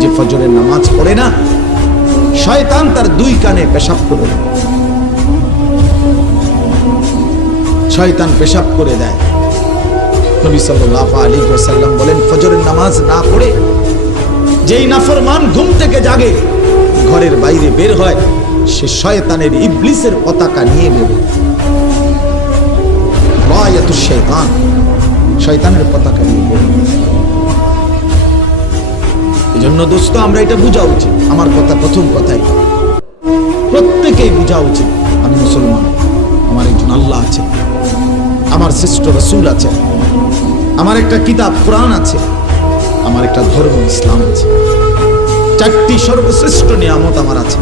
যে ফজরের নামাজ পড়ে না, শয়তান তার দুই কানে পেশাব করে দেয়। শয়তান পেশাব করে দেয়। নবী সাল্লাল্লাহু আলাইহি ওয়াসাল্লাম বলেন, ফজরের নামাজ না পড়ে যেই নাফরমান ঘুম থেকে জাগে, ঘরের বাইরে বের হয়, সে শয়তানের ইবলিসের পতাকা নিয়ে বেরোয়। রায়াতুশ শয়তান, শয়তানের পতাকা নিয়ে বেরোয়। এজন্য দোস্ত, আমরা এটা বোঝা উচিত। আমার কথা, প্রথম কথাই প্রত্যেকেই বোঝা উচিত, আমি মুসলমান, আমার একজন আল্লাহ আছে, আমার শ্রেষ্ঠ রাসূল আছে, আমার একটা কিতাব কোরআন আছে, আমার একটা ধর্ম ইসলাম আছে। চারটি সর্বশ্রেষ্ঠ নিয়ামত আমার আছে।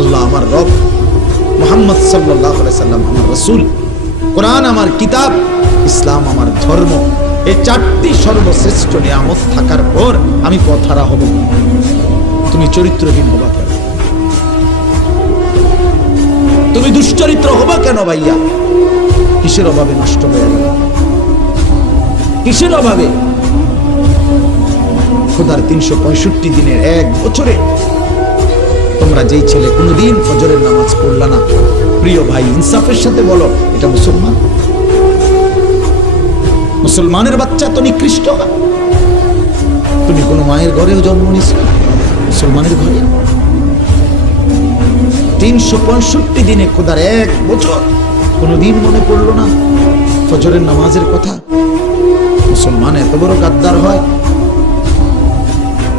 আল্লাহ আমার রব, মুহাম্মদ সাল্লাল্লাহু আলাইহি সাল্লাম আমার রাসূল, কোরআন আমার কিতাব, ইসলাম আমার ধর্ম। এই চারটি সর্বশ্রেষ্ঠ নিয়ামত থাকার পর আমি পথহারা হব। তুমি চরিত্রহীন হবা কেন? তুমি দুশ্চরিত্র হবা কেন ভাইয়া? কিসের অভাবে নষ্ট হয়ে গেল? কিসের অভাবে? খোদার 365 দিনের এক বছরে তোমরা যেই ছেলে কোনোদিন ফজরের নামাজ পড়লা না, প্রিয় ভাই, ইনসাফের সাথে বলো, এটা মুসলমান? মুসলমানের বাচ্চা তো নিকৃষ্ট। তুমি কোনো মায়ের ঘরেও জন্ম নিছ, মুসলমানের ঘরে 365 দিনে খোদার এক বছর কোনোদিন মনে পড়লো না ফজরের নামাজের কথা? মুসলমান এত বড় গাদ্দার হয়?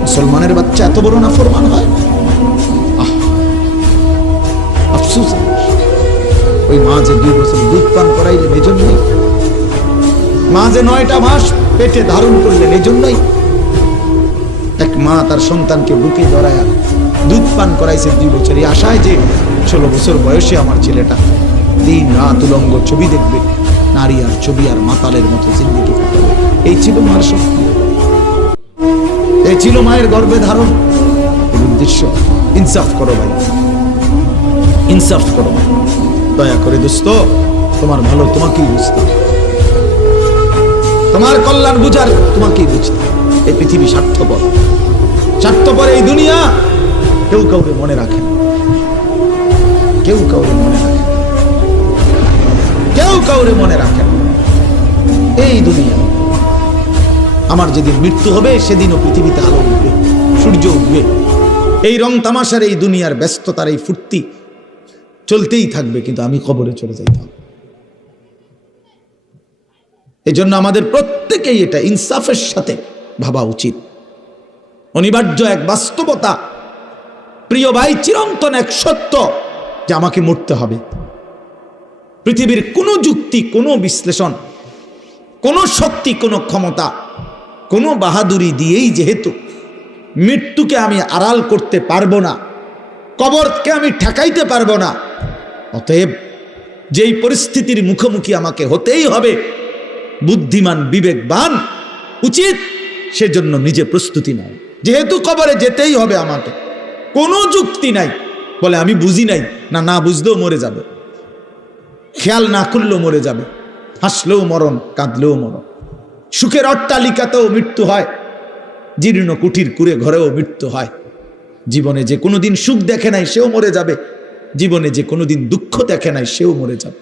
মুসলমানের বাচ্চা এত বড় নাফরমান হয়? আফসোস। ওই মা যে 2 বছর দুধ পান করাইলেন এজন্যই, মা যে 9টা মাস পেটে ধারণ করলেন এজন্যই। এক মা তার সন্তানকে বুকে ধরায় দুধ পান করাইছে 2 বছর, এই আশায় যে 16 বছর বয়সে আমার ছেলেটা দিন রাত উলঙ্গ ছবি দেখবে, নারী আর ছবি আর মাতালের মতো জিন্দেগি কাটাবে। এই ছিল মার স্বপ্ন, এই ছিল মায়ের গর্ভে ধারণ উদ্দেশ্য। ইনসাফ করো ভাই, ইনসাফ করো। দয়া করে দোস্ত, তোমার ভালো তোমাকেই বুঝতে, তোমার কল্যাণ বুঝার তোমাকেই বুঝতে। এই পৃথিবী স্বার্থপর, স্বার্থপর এই দুনিয়া। কেউ কাউকে মনে রাখে না, কেউ কাউরে মনে রাখে, কেউ কাউরে মনে রাখে না। এই দুনিয়া, আমার যেদিন মৃত্যু হবে সেদিনও পৃথিবীতে আলো উঠবে, সূর্য উঠবে। এই রং তামাশার, এই দুনিয়ার ব্যস্ততার, এই ফুর্তি চলতেই থাকবে, কিন্তু আমি কবরে চলে যাইতাম। এই জন্য আমাদের প্রত্যেকেই এটা ইনসাফের সাথে ভাবা উচিত। অনিবার্য এক বাস্তবতা, প্রিয় ভাই, চিরন্তন এক সত্য যে আমাকে মরতে হবে। পৃথিবীর কোনো যুক্তি, কোনো বিশ্লেষণ, কোনো শক্তি, কোনো ক্ষমতা, কোনো বাহাদুরি দিয়েই যেহেতু মৃত্যুকে আমি আড়াল করতে পারবো না, কবরকে আমি ঠেকাইতে পারবো না, অতএব যেই পরিস্থিতির মুখোমুখি আমাকে হতেই হবে, বুদ্ধিমান বিবেকবান উচিত সেজন্য নিজে প্রস্তুতি নেয়। যেহেতু কবরে যেতেই হবে আমাকে, কোনো যুক্তি নাই বলে আমি বুঝি নাই, না, না বুঝলেও মরে যাবে, খেয়াল না করলেও মরে যাবে, হাসলেও মরণ, কাঁদলেও মরণ। সুখের অট্টালিকাতেও মৃত্যু হয়, জীর্ণ কুঠির কুড়ে ঘরেও মৃত্যু হয়। জীবনে যে কোনোদিন সুখ দেখে নাই সেও মরে যাবে, জীবনে যে কোনোদিন দুঃখ দেখে নাই সেও মরে যাবে।